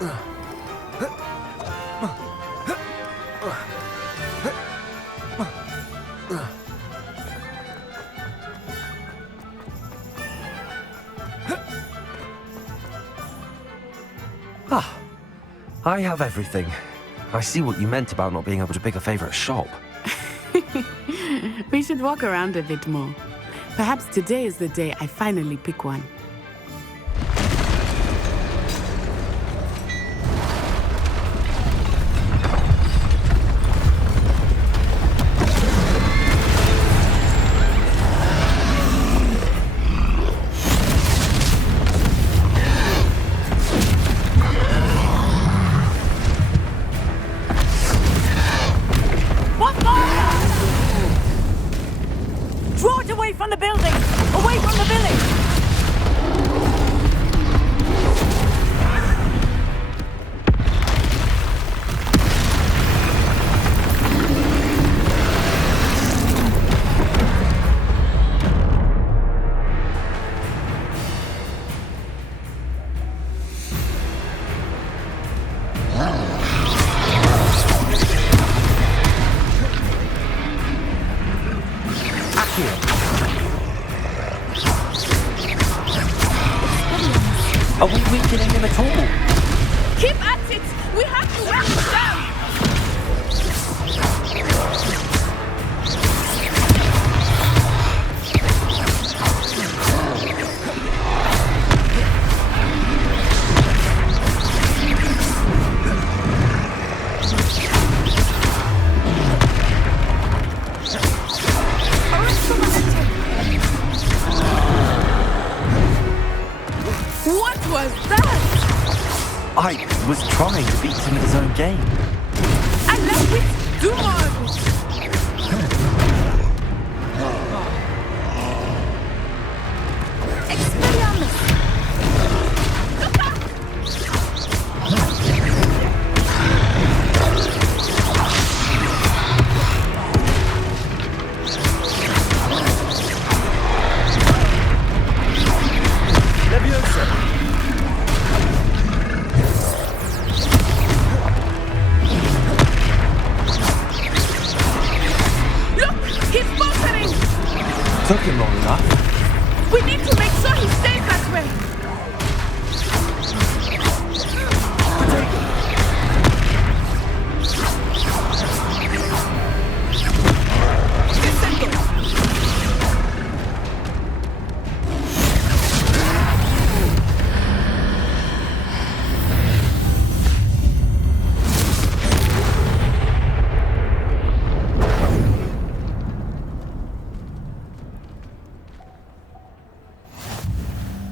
Ah, I have everything. I see what you meant about not being able to pick a favorite shop. We should walk around a bit more. Perhaps today is the day I finally pick one. Draw it away from the building! Away from the village! Are we weakening him at all? Keep at it! We have to wear him down! What was that? I was trying to beat him at his own game. And now we do more of it! Expelliarmus! Look out! Leviosa! Took him long enough. We need to make sure he stays that way!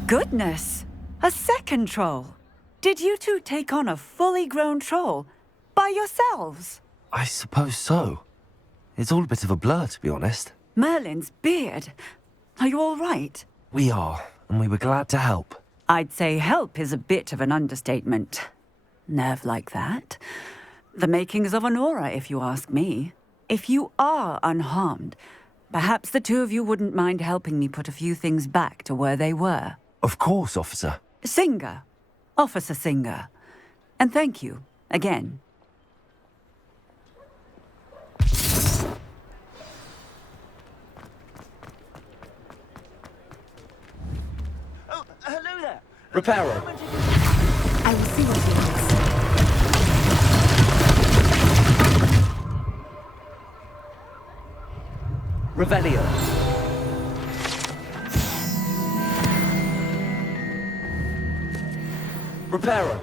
Goodness! A second troll! Did you two take on a fully grown troll? By yourselves? I suppose so. It's all a bit of a blur, to be honest. Merlin's beard. Are you all right? We are, and we were glad to help. I'd say help is a bit of an understatement. Nerve like that. The makings of an aura, if you ask me. If you are unharmed, perhaps the two of you wouldn't mind helping me put a few things back to where they were. Of course, officer. Singer. Officer Singer. And thank you, again. Oh, hello there. Reparo. I will see what he wants. Revelio. Reparo.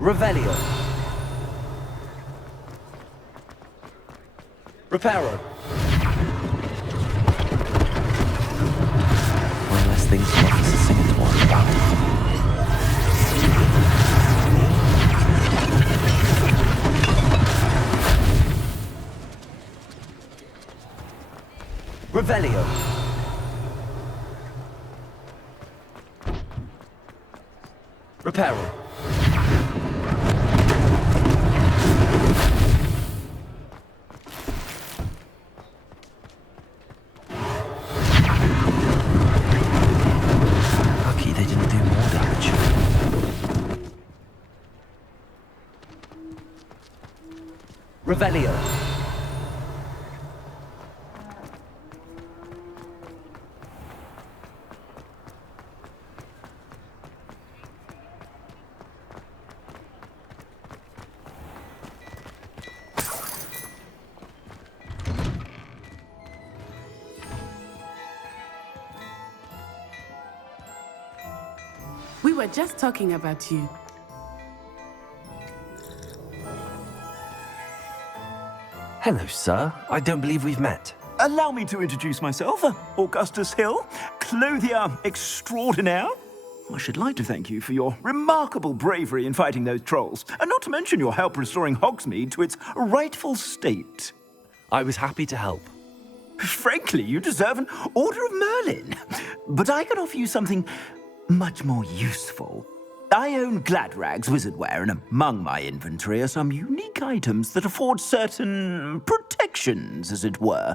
Revelio. Reparo. One less thing for Officer Singer to worry about. Revelio. Repairing. Lucky they didn't do more damage. Revelio. We were just talking about you. Hello, sir. I don't believe we've met. Allow me to introduce myself, Augustus Hill, clothier extraordinaire. I should like to thank you for your remarkable bravery in fighting those trolls, and not to mention your help restoring Hogsmeade to its rightful state. I was happy to help. Frankly, you deserve an Order of Merlin. But I can offer you something much more useful. I own Gladrag's wizardware, and among my inventory are some unique items that afford certain protections, as it were.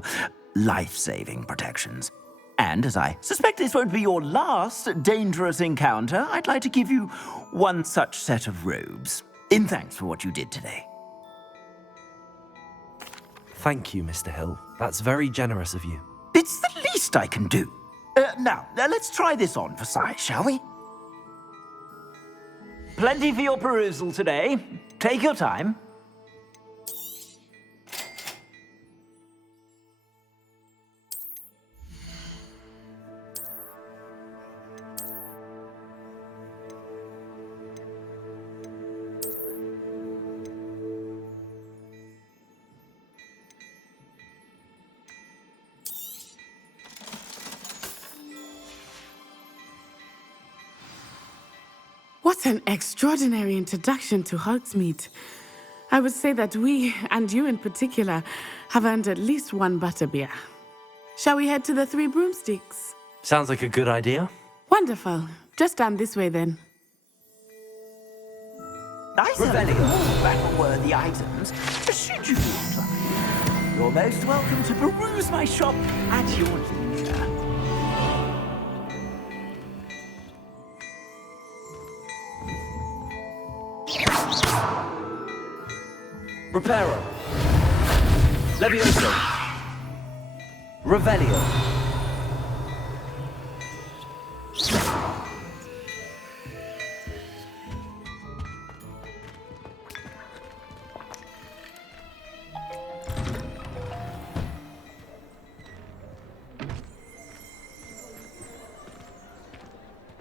Life-saving protections. And as I suspect this won't be your last dangerous encounter, I'd like to give you one such set of robes, in thanks for what you did today. Thank you, Mr. Hill. That's very generous of you. It's the least I can do. Now, let's try this on for size, shall we? Plenty for your perusal today. Take your time. What an extraordinary introduction to Hogsmeade. I would say that we, and you in particular, have earned at least one butterbeer. Shall we head to the Three Broomsticks? Sounds like a good idea. Wonderful. Just down this way then. I sell more battle-worthy items, should you feel inclined. You're most welcome to peruse my shop at your leisure. Reparo. Levioso. Revelio.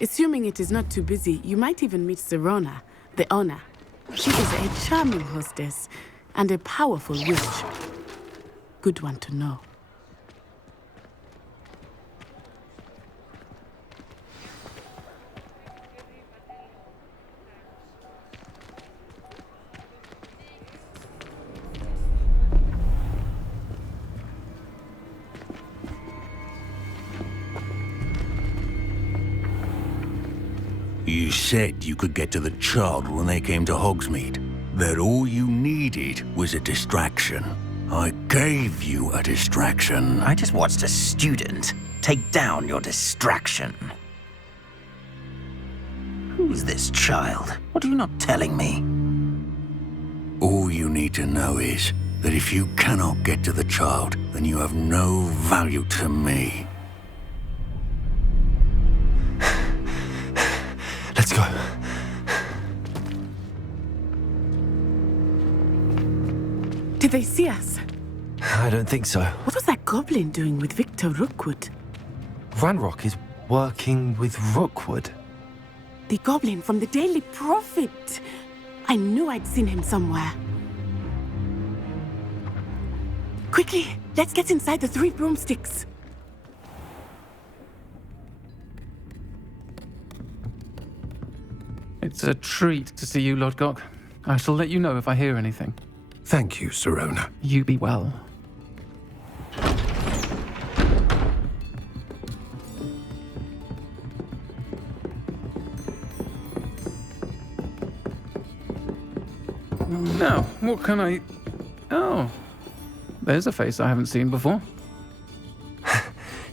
Assuming it is not too busy, you might even meet Serona, the owner. She is a charming hostess and a powerful witch. Good one to know. You said you could get to the child when they came to Hogsmeade. That all you needed was a distraction. I gave you a distraction. I just watched a student take down your distraction. Who's this child? What are you not telling me? All you need to know is that if you cannot get to the child, then you have no value to me. Let's go. Did they see us? I don't think so. What was that goblin doing with Victor Rookwood? Ranrock is working with Rookwood. The goblin from the Daily Prophet. I knew I'd seen him somewhere. Quickly, let's get inside the Three Broomsticks. It's a treat to see you, Lodgok. I shall let you know if I hear anything. Thank you, Serona. You be well. Now, what can I... Oh, there's a face I haven't seen before.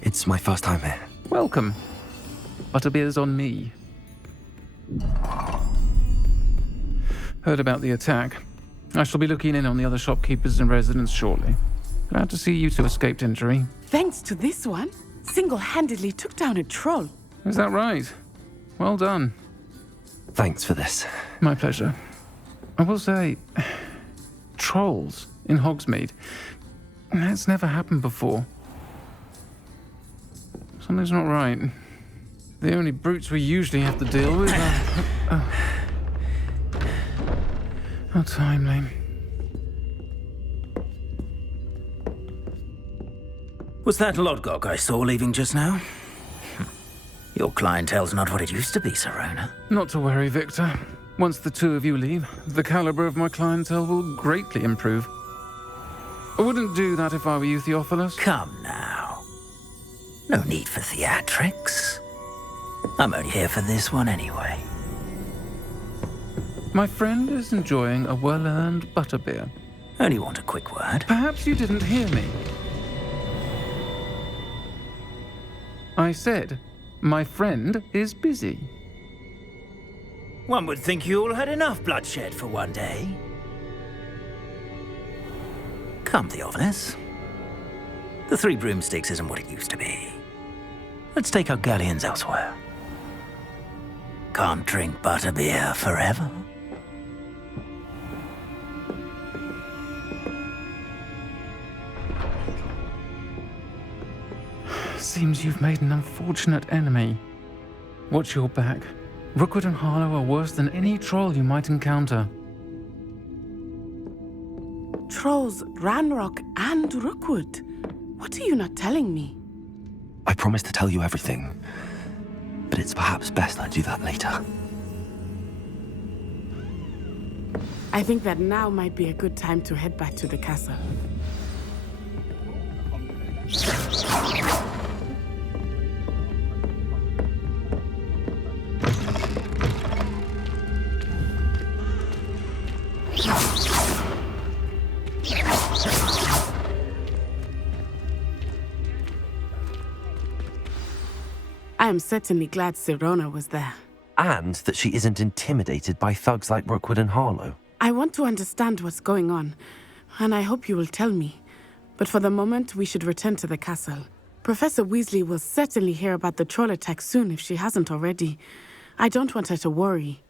It's my first time here. Welcome. Butterbeer's on me. Heard about the attack. I shall be looking in on the other shopkeepers and residents shortly. Glad to see you two escaped injury. Thanks to this one, single-handedly took down a troll. Is that right? Well done. Thanks for this. My pleasure. I will say, trolls in Hogsmeade. That's never happened before. Something's not right. The only brutes we usually have to deal with are... How timely. Was that Lodgok I saw leaving just now? Your clientele's not what it used to be, Serona. Not to worry, Victor. Once the two of you leave, the caliber of my clientele will greatly improve. I wouldn't do that if I were you, Theophilus. Come now. No need for theatrics. I'm only here for this one anyway. My friend is enjoying a well-earned butterbeer. Only want a quick word. Perhaps you didn't hear me. I said, my friend is busy. One would think you all had enough bloodshed for one day. Come, Theophilus. The Three Broomsticks isn't what it used to be. Let's take our galleons elsewhere. Can't drink butterbeer forever. Seems you've made an unfortunate enemy. Watch your back. Rookwood and Harlow are worse than any troll you might encounter. Trolls, Ranrock, and Rookwood. What are you not telling me? I promised to tell you everything, but it's perhaps best I do that later. I think that now might be a good time to head back to the castle. I am certainly glad Serona was there. And that she isn't intimidated by thugs like Rookwood and Harlow. I want to understand what's going on, and I hope you will tell me. But for the moment, we should return to the castle. Professor Weasley will certainly hear about the troll attack soon if she hasn't already. I don't want her to worry.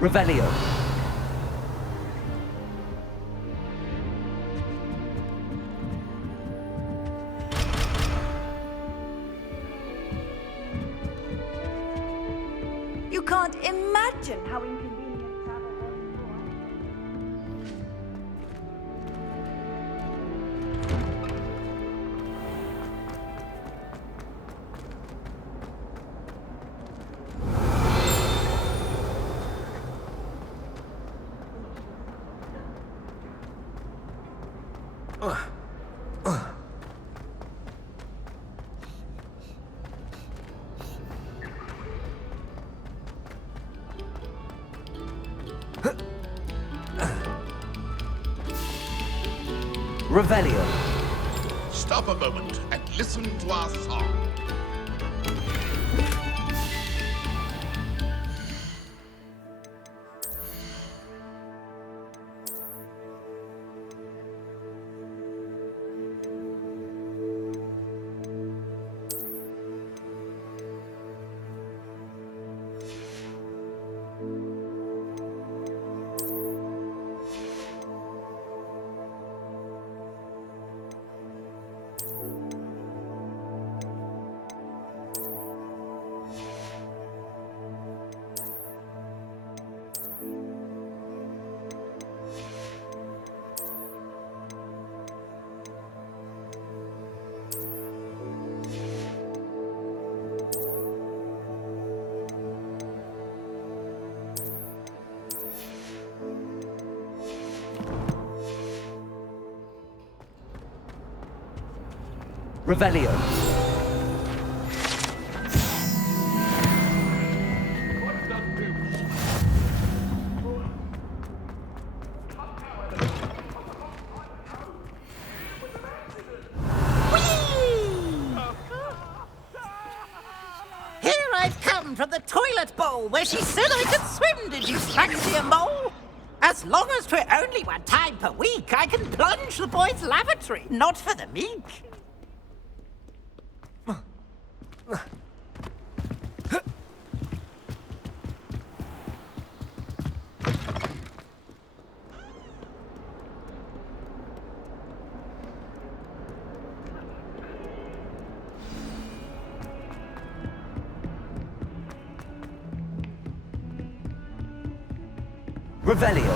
Revelio. You can't imagine how inconvenient travel was before. Revelio. Stop a moment and listen to our song. Revelio. Here I've come from the toilet bowl where she said I could swim, did you fancy a mole? As long as 'twere only one time per week, I can plunge the boys' lavatory, not for the meek. Revelio.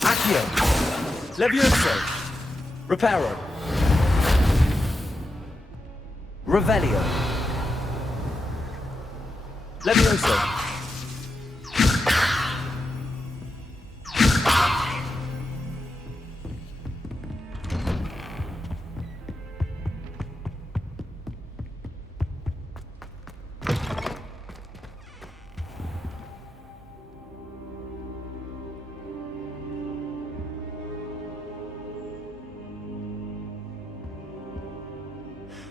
Accio. Levioso. Reparo. Revelio. Levioso.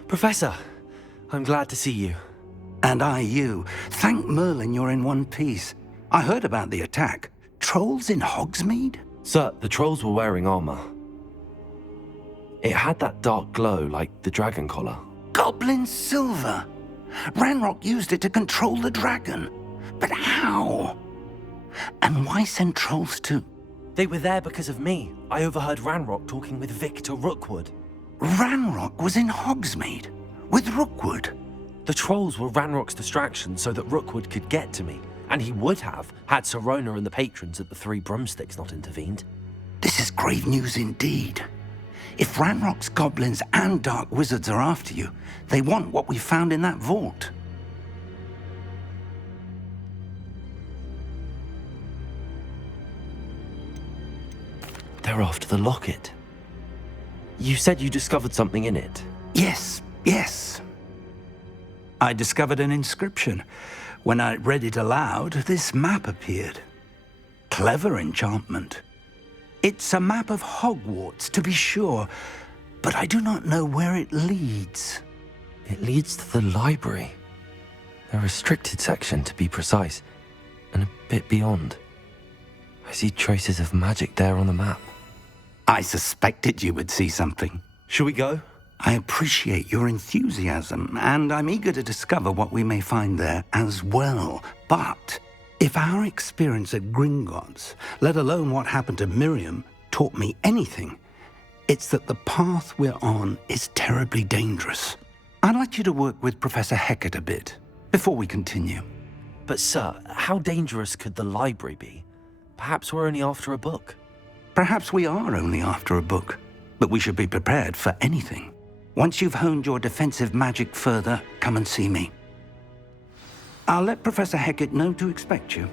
Professor, I'm glad to see you. And I you. Thank Merlin you're in one piece. I heard about the attack. Trolls in Hogsmeade? Sir, the trolls were wearing armor. It had that dark glow like the dragon collar. Goblin silver. Ranrock used it to control the dragon. But how? And why send trolls to... They were there because of me. I overheard Ranrock talking with Victor Rookwood. Ranrock was in Hogsmeade with Rookwood. The trolls were Ranrock's distraction so that Rookwood could get to me, and he would have had Sirona and the patrons at the Three Broomsticks not intervened. This is grave news indeed. If Ranrock's goblins and dark wizards are after you, they want what we found in that vault. They're after the locket. You said you discovered something in it. Yes. I discovered an inscription. When I read it aloud, this map appeared. Clever enchantment. It's a map of Hogwarts, to be sure, but I do not know where it leads. It leads to the library. A restricted section, to be precise, and a bit beyond. I see traces of magic there on the map. I suspected you would see something. Shall we go? I appreciate your enthusiasm, and I'm eager to discover what we may find there as well. But if our experience at Gringotts, let alone what happened to Miriam, taught me anything, It's that the path we're on is terribly dangerous. I'd like you to work with Professor Hecat a bit before we continue. But sir, how dangerous could the library be? Perhaps we're only after a book. Perhaps we are only after a book, but we should be prepared for anything. Once you've honed your defensive magic further, come and see me. I'll let Professor Hecat know to expect you.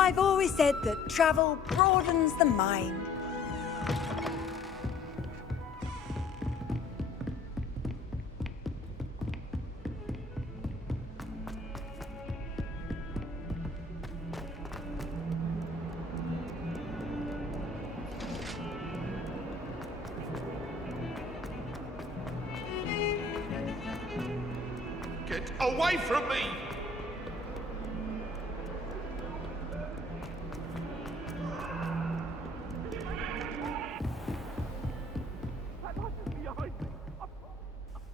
I've always said that travel broadens the mind. Get away from me!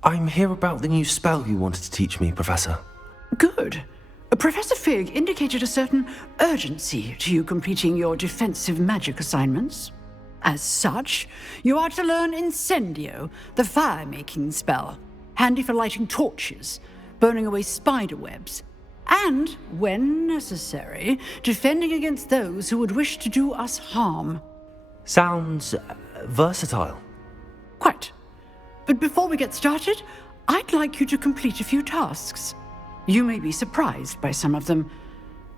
I'm here about the new spell you wanted to teach me, Professor. Good. Professor Fig indicated a certain urgency to you completing your defensive magic assignments. As such, you are to learn Incendio, the fire-making spell, handy for lighting torches, burning away spider webs, and, when necessary, defending against those who would wish to do us harm. Sounds versatile. Quite. But before we get started, I'd like you to complete a few tasks. You may be surprised by some of them.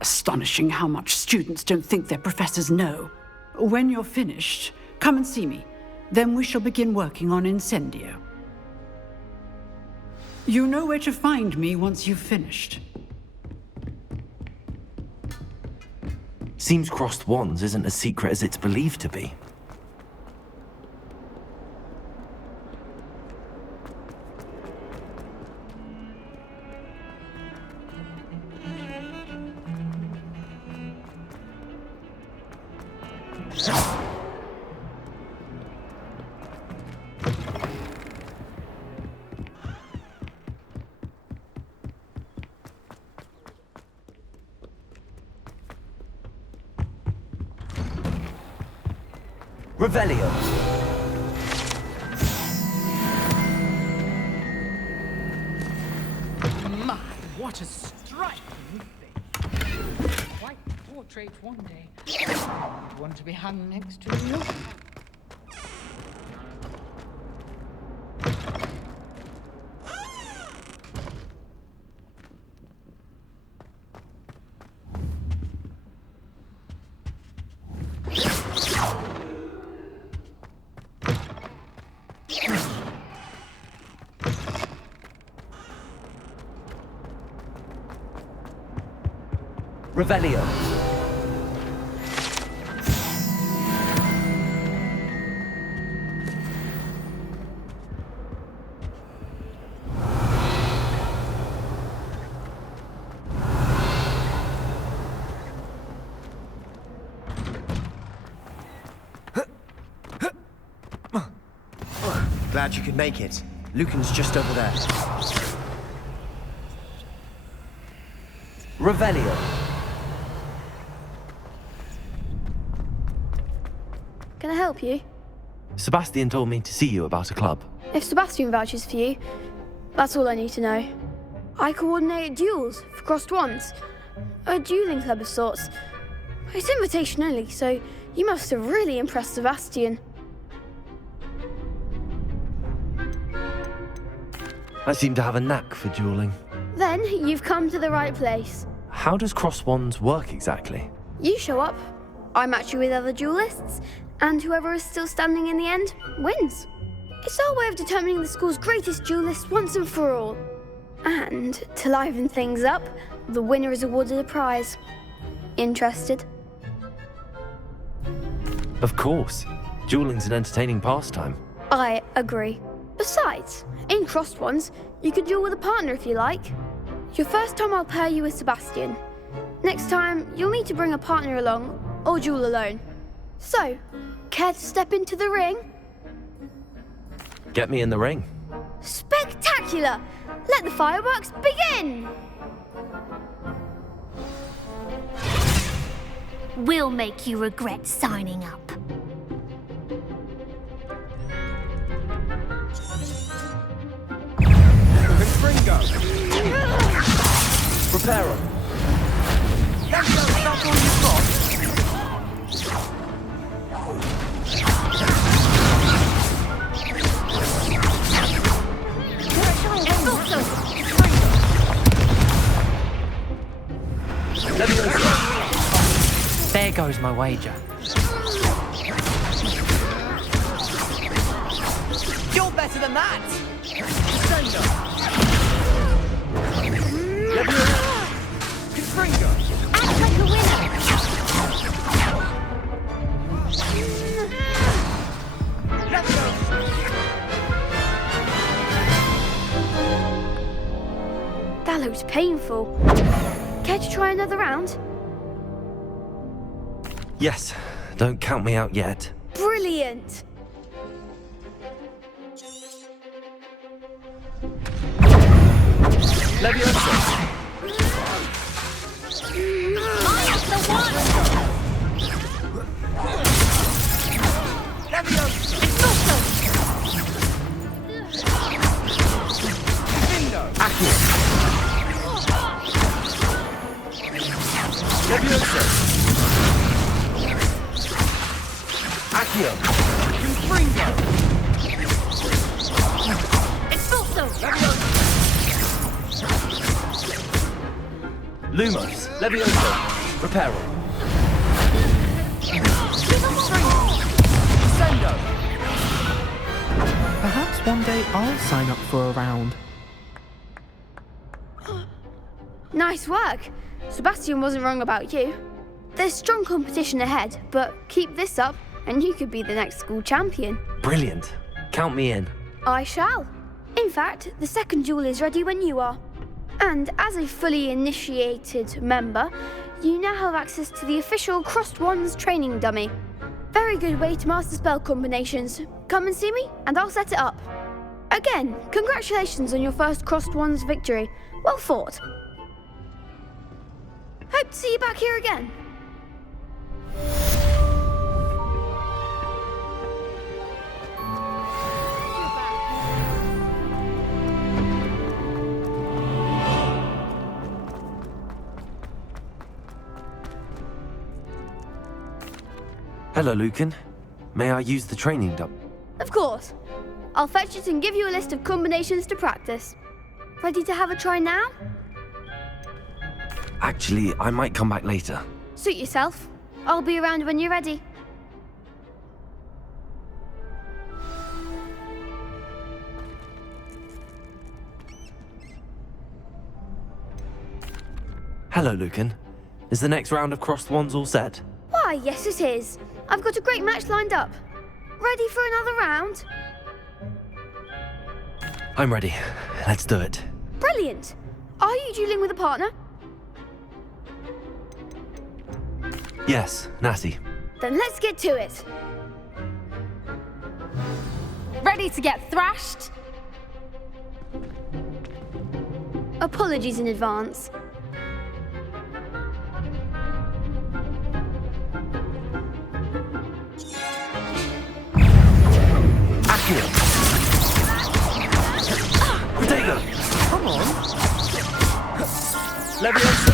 Astonishing how much students don't think their professors know. When you're finished, come and see me. Then we shall begin working on Incendio. You know where to find me once you've finished. Seems crossed wands isn't as secret as it's believed to be. Revelio. My, what a striking thing. Quite a portrait one day. I'd want to be hung next to you. Revelio. Glad you could make it. Lucan's just over there. Revelio. Can I help you? Sebastian told me to see you about a club. If Sebastian vouches for you, that's all I need to know. I coordinate duels for crossed wands. A dueling club of sorts. It's invitation only, so you must have really impressed Sebastian. I seem to have a knack for dueling. Then you've come to the right place. How does cross wands work exactly? You show up, I match you with other duelists, and whoever is still standing in the end wins. It's our way of determining the school's greatest duelist once and for all. And to liven things up, the winner is awarded a prize. Interested? Of course. Dueling's an entertaining pastime. I agree. Besides, in crossed ones, you can duel with a partner if you like. Your first time I'll pair you with Sebastian. Next time, you'll need to bring a partner along, or duel alone. So, care to step into the ring? Get me in the ring. Spectacular! Let the fireworks begin! We'll make you regret signing up. Confringo! Prepare 'em. That's all you've got. There goes my wager. You're better than that! Confringo! Act like a winner! That looked painful. Care to try another round? Yes, don't count me out yet. Brilliant! Leviosa! I am the one! Leviosa! Accio! Leviosa! Accio! Confringo! Expulso! Lumos! Leviosa! Reparo! Sendo! Perhaps one day I'll sign up for a round. Nice work. Sebastian wasn't wrong about you. There's strong competition ahead, but keep this up and you could be the next school champion. Brilliant. Count me in. I shall. In fact, the second duel is ready when you are. And as a fully initiated member, you now have access to the official Crossed Wands training dummy. Very good way to master spell combinations. Come and see me and I'll set it up. Again, congratulations on your first Crossed Wands victory. Well fought. Hope to see you back here again. Hello, Lucan. May I use the training dump? Of course. I'll fetch it and give you a list of combinations to practice. Ready to have a try now? Actually, I might come back later. Suit yourself. I'll be around when you're ready. Hello, Lucan. Is the next round of Crossed Wands all set? Why, yes it is. I've got a great match lined up. Ready for another round? I'm ready. Let's do it. Brilliant. Are you dueling with a partner? Yes, Natty. Then let's get to it. Ready to get thrashed? Apologies in advance. Accio! Potato! Come on. Leviosa!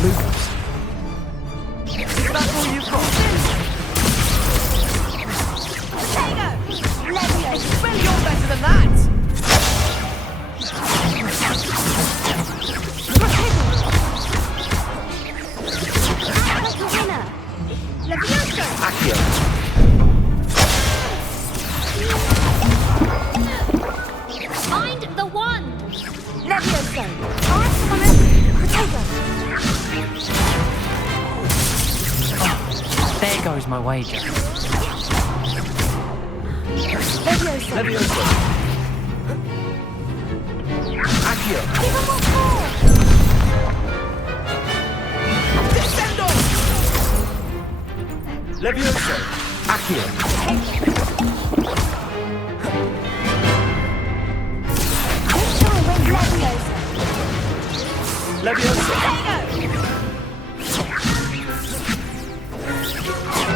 Lumos. That's all you've got. Well, you're better than that. Accio. Find the one! Levioso! Alright, Connor. Protego! There goes my wager. Levioso! Levioso. Accio. Give him what for! Descendo! Levioso. Accio. Levioso.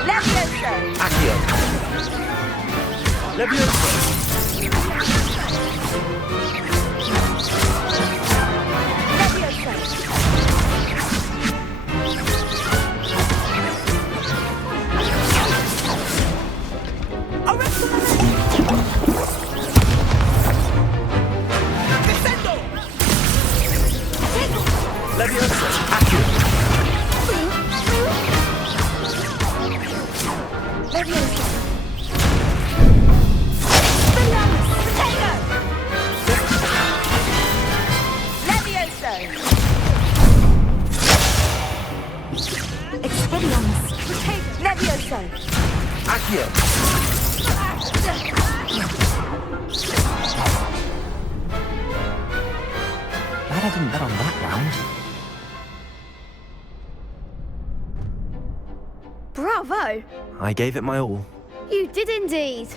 Levioso! Accio. Levioso. Levioso. Accio. Levioso! Levioso! Expelliarmus! Levioso! Accio. Glad I didn't bet on that round. Bravo! I gave it my all. You did indeed.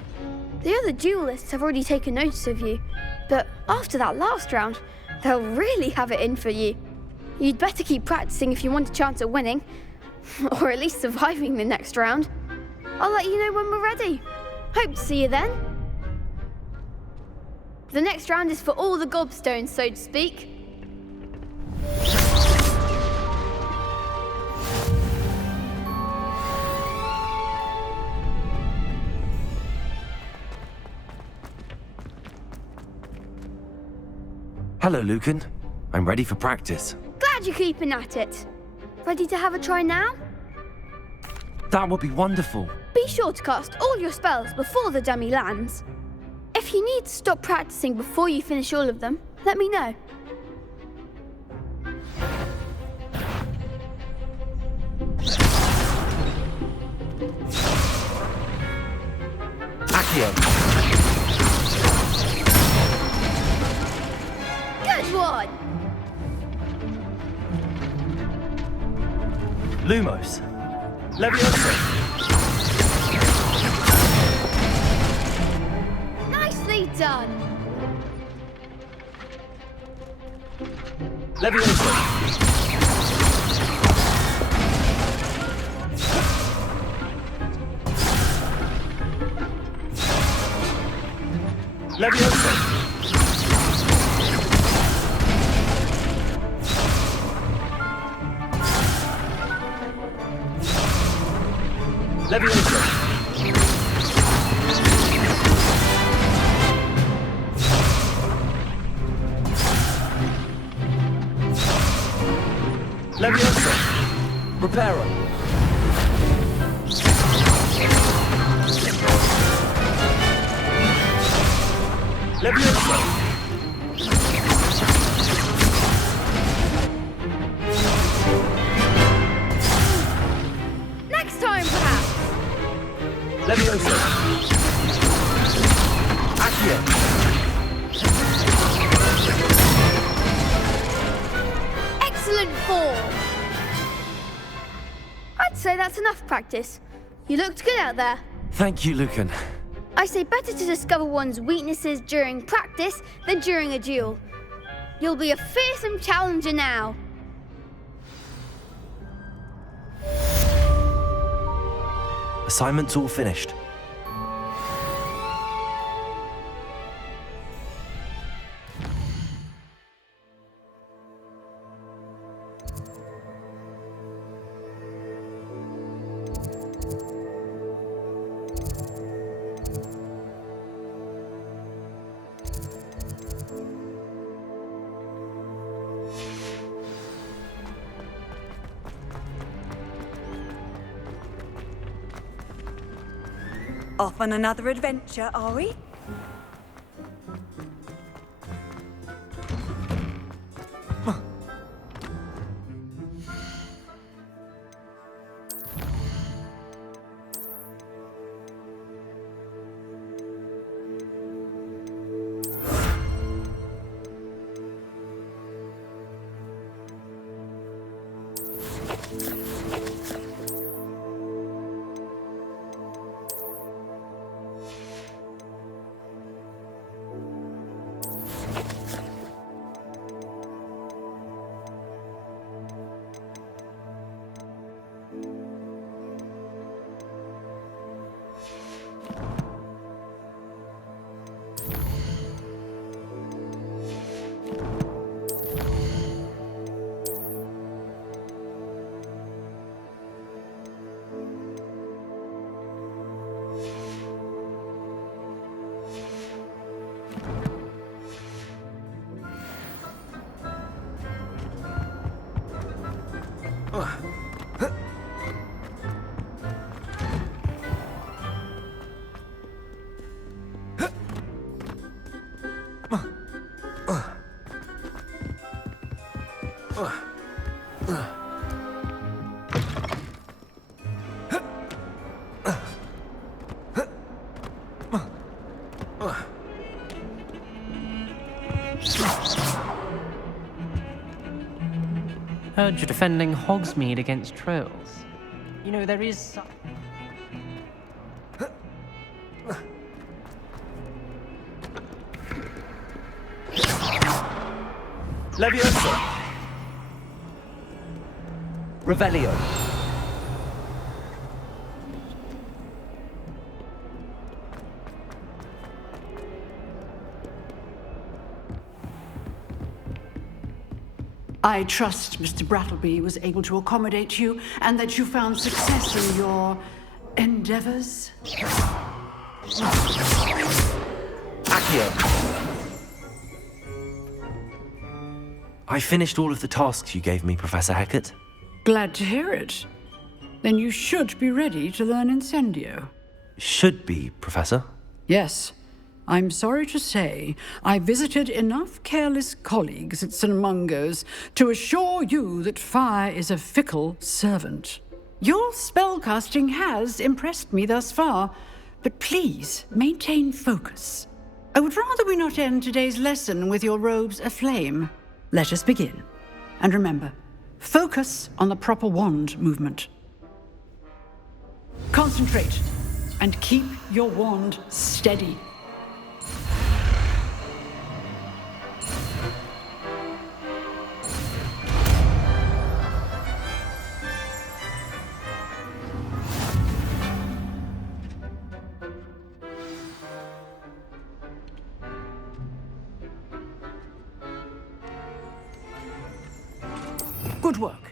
The other duelists have already taken notice of you, but after that last round, they'll really have it in for you. You'd better keep practicing if you want a chance at winning, or at least surviving the next round. I'll let you know when we're ready. Hope to see you then. The next round is for all the gobstones, so to speak. Hello, Lucan. I'm ready for practice. Glad you're keeping at it. Ready to have a try now? That would be wonderful. Be sure to cast all your spells before the dummy lands. If you need to stop practicing before you finish all of them, let me know. Accio. Good one! Lumos. Levioso. Nicely done! Levioso. Levioso. Levioso. Levioso. Reparo. Levioso. Next time, perhaps! Levioso. Accio. Excellent form! I'd say that's enough practice. You looked good out there. Thank you, Lucan. I say better to discover one's weaknesses during practice than during a duel. You'll be a fearsome challenger now. Assignment's all finished. Off on another adventure, are we? Heard you're defending Hogsmeade against trolls. You know, there is some... Leviosa! Revelio! I trust Mr. Brattleby was able to accommodate you and that you found success in your endeavors. Accio! I finished all of the tasks you gave me, Professor Hecat. Glad to hear it. Then you should be ready to learn Incendio. Should be, Professor. Yes. I'm sorry to say, I visited enough careless colleagues at St. Mungo's to assure you that fire is a fickle servant. Your spellcasting has impressed me thus far, but please maintain focus. I would rather we not end today's lesson with your robes aflame. Let us begin. And remember, focus on the proper wand movement. Concentrate and keep your wand steady. Good work.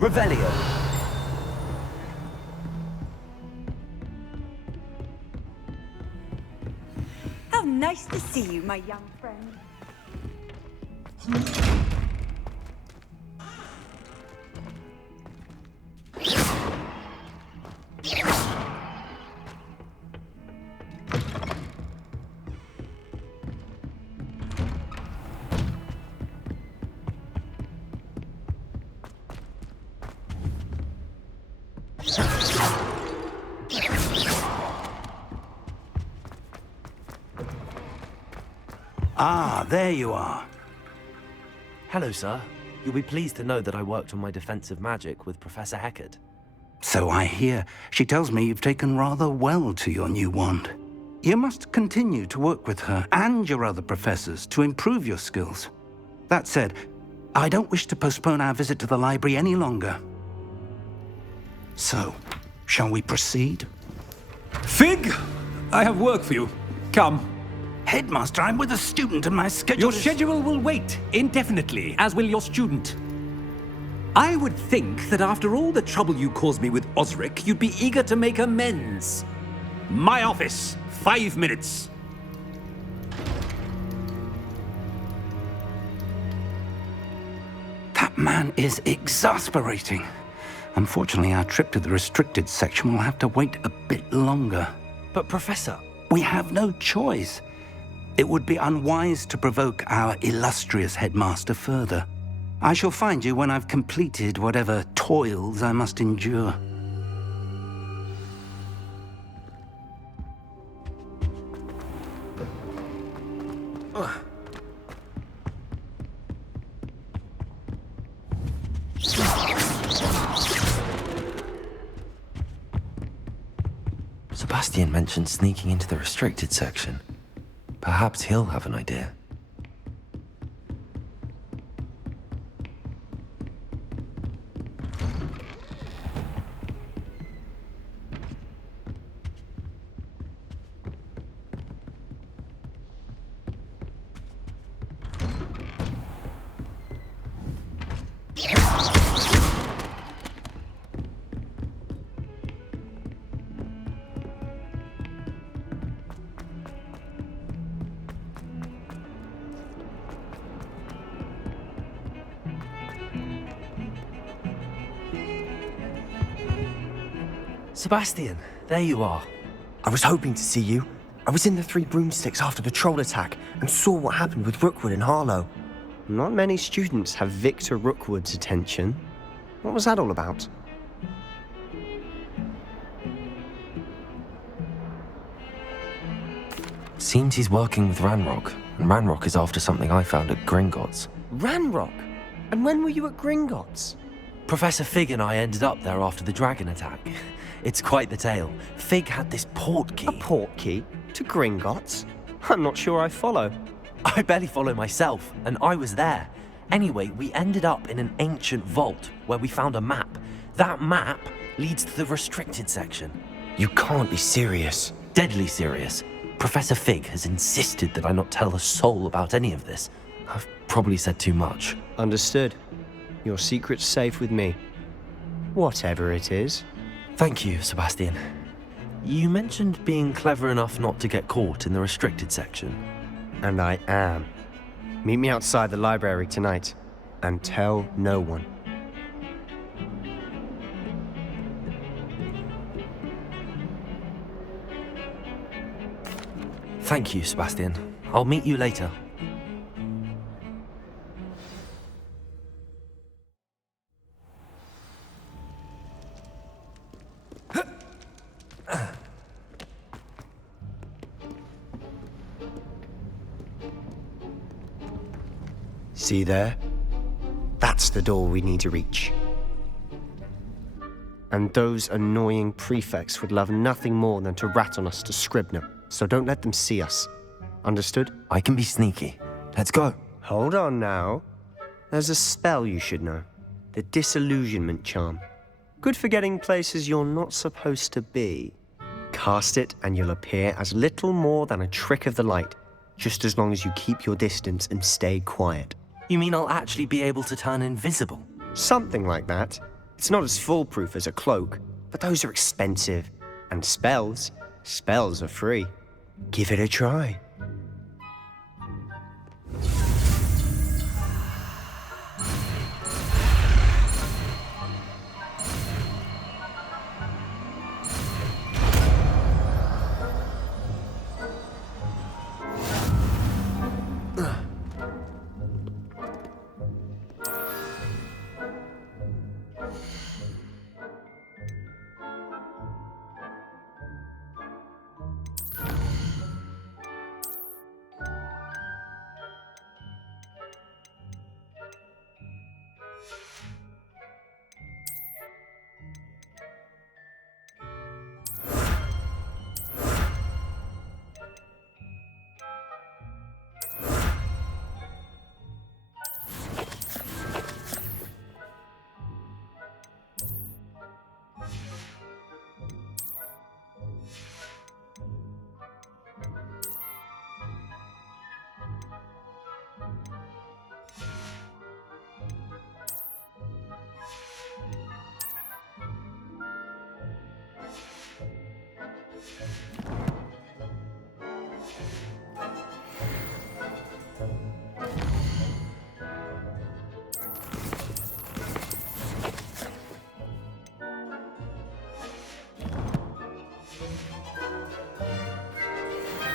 Revelio. How nice to see you, my young friend. Ah, there you are. Hello, sir. You'll be pleased to know that I worked on my defensive magic with Professor Heckard. So I hear. She tells me you've taken rather well to your new wand. You must continue to work with her and your other professors to improve your skills. That said, I don't wish to postpone our visit to the library any longer. So, shall we proceed? Fig! I have work for you. Come. Headmaster, I'm with a student and my schedule Your schedule will wait indefinitely, as will your student. I would think that after all the trouble you caused me with Osric, you'd be eager to make amends. My office, 5 minutes. That man is exasperating. Unfortunately, our trip to the restricted section will have to wait a bit longer. But, Professor... We have no choice. It would be unwise to provoke our illustrious headmaster further. I shall find you when I've completed whatever toils I must endure. Sebastian mentioned sneaking into the restricted section. Perhaps he'll have an idea. Sebastian, there you are. I was hoping to see you. I was in the Three Broomsticks after the troll attack and saw what happened with Rookwood and Harlow. Not many students have Victor Rookwood's attention. What was that all about? Seems he's working with Ranrock, and Ranrock is after something I found at Gringotts. Ranrock? And when were you at Gringotts? Professor Fig and I ended up there after the dragon attack. It's quite the tale. Fig had this port key. A port key? To Gringotts? I'm not sure I follow. I barely follow myself, and I was there. Anyway, we ended up in an ancient vault where we found a map. That map leads to the restricted section. You can't be serious. Deadly serious. Professor Fig has insisted that I not tell a soul about any of this. I've probably said too much. Understood. Your secret's safe with me. Whatever it is. Thank you, Sebastian. You mentioned being clever enough not to get caught in the restricted section. And I am. Meet me outside the library tonight, and tell no one. Thank you, Sebastian. I'll meet you later. See there? That's the door we need to reach. And those annoying prefects would love nothing more than to rat on us to Scribner, so don't let them see us. Understood? I can be sneaky. Let's go. Hold on now. There's a spell you should know. The Disillusionment Charm. Good for getting places you're not supposed to be. Cast it and you'll appear as little more than a trick of the light, just as long as you keep your distance and stay quiet. You mean I'll actually be able to turn invisible? Something like that. It's not as foolproof as a cloak, but those are expensive. And spells are free. Give it a try.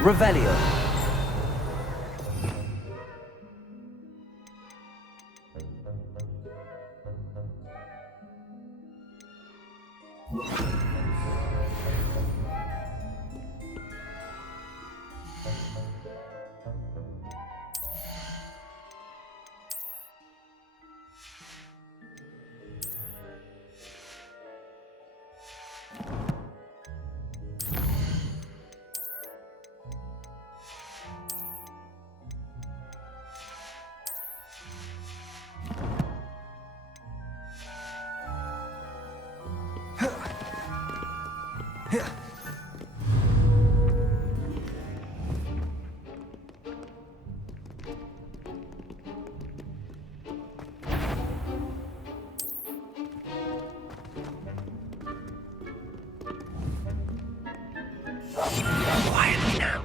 Revelio. Quietly now.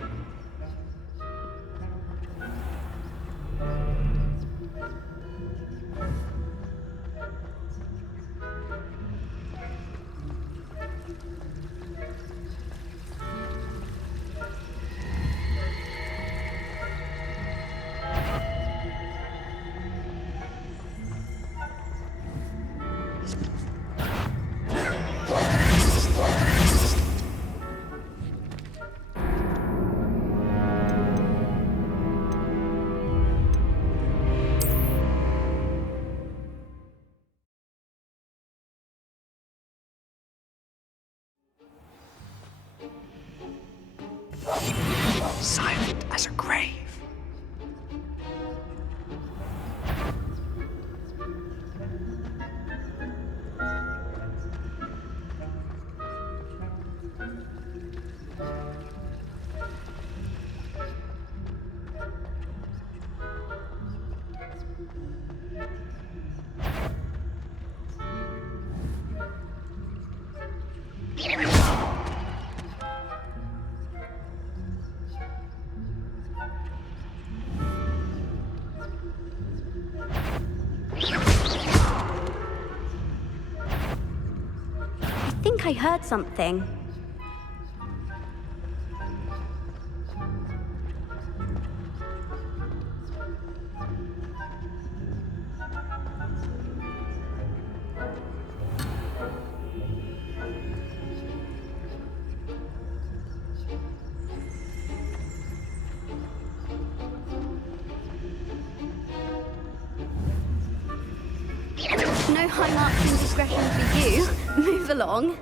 Silent as a grave. I think I heard something. No high marks in discretion for you. Move along.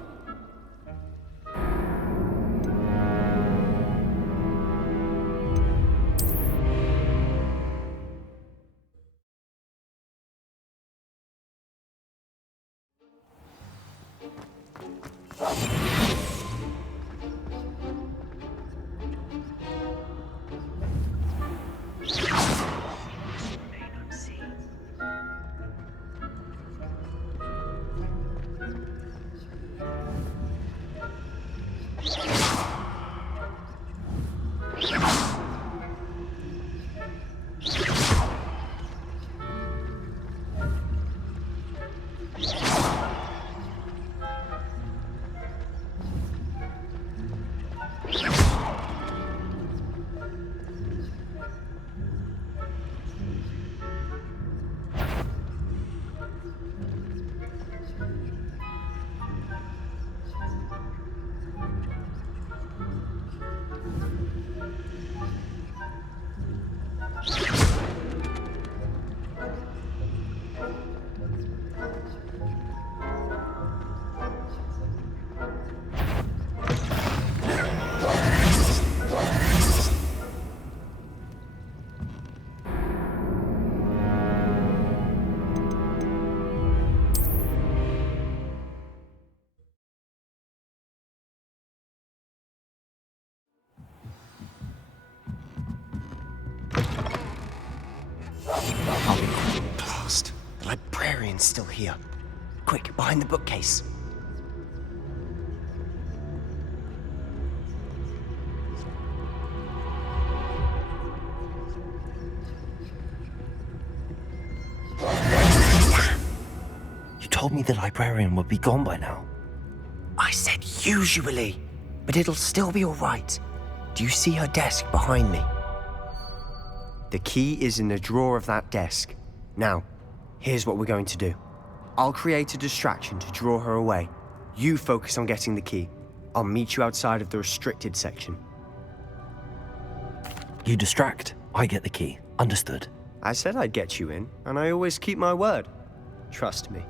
Blast. The librarian's still here. Quick, behind the bookcase. You told me the librarian would be gone by now. I said usually, but it'll still be all right. Do you see her desk behind me? The key is in the drawer of that desk. Now, here's what we're going to do. I'll create a distraction to draw her away. You focus on getting the key. I'll meet you outside of the restricted section. You distract, I get the key. Understood. I said I'd get you in, and I always keep my word. Trust me.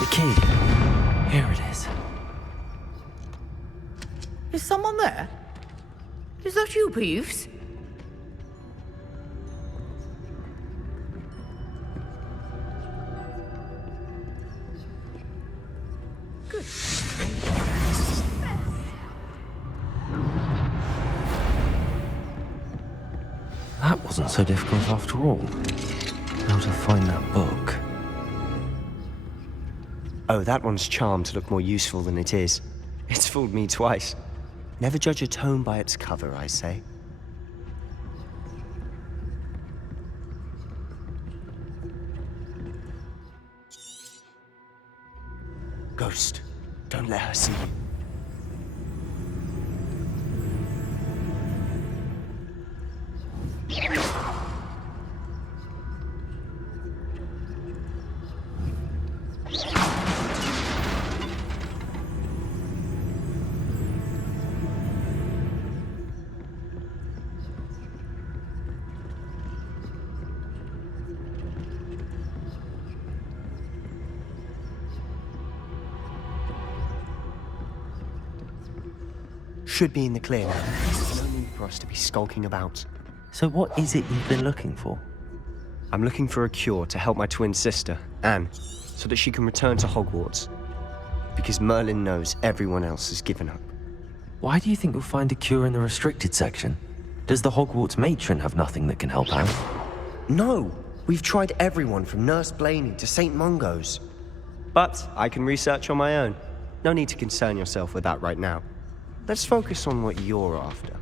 The key. Here it is. Is someone there? Is that you, Peeves? Good. That wasn't so difficult after all. How to find that book. Oh, that one's charmed to look more useful than it is. It's fooled me twice. Never judge a tome by its cover, I say. Ghost, don't let her see you. Should be in the clear now. There's no need for us to be skulking about. So what is it you've been looking for? I'm looking for a cure to help my twin sister, Anne, so that she can return to Hogwarts. Because Merlin knows everyone else has given up. Why do you think you'll find a cure in the restricted section? Does the Hogwarts matron have nothing that can help out? No! We've tried everyone from Nurse Blaney to St. Mungo's. But I can research on my own. No need to concern yourself with that right now. Let's focus on what you're after.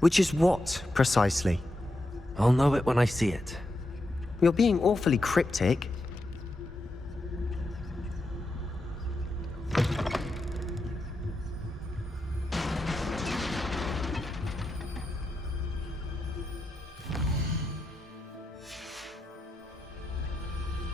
Which is what, precisely? I'll know it when I see it. You're being awfully cryptic.